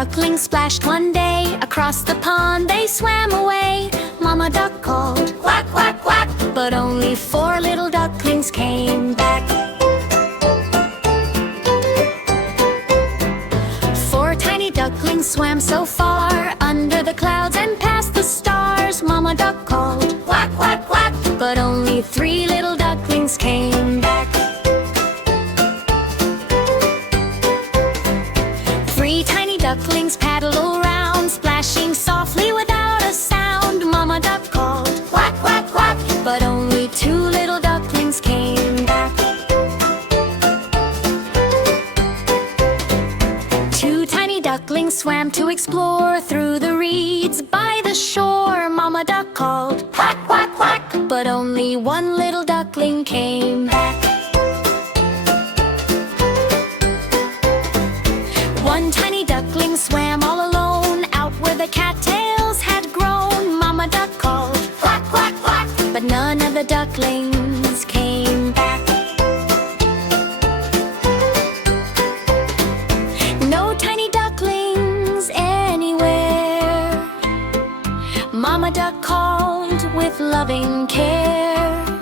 ducklings splashed one day. Across the pond they swam away. Mama duck called, quack, quack, quack, but only 4 little ducklings came back. 4 tiny ducklings swam so far, under the clouds and past the stars. Mama duck called, quack, quack, quack, but only 3 little ducklings came back. 3 tiny ducklings paddled around, splashing softly without a sound. Mama duck called, quack, quack, quack, but only 2 little ducklings came back. 2 tiny ducklings swam to explore through the reeds by the shore. Mama duck called, quack, quack, quack, but only 1 little duckling came back. 1 tiny duckling swam all alone, out where the cattails had grown. Mama duck called, quack, quack, quack, but none of the ducklings came back. No tiny ducklings anywhere. Mama duck called with loving care.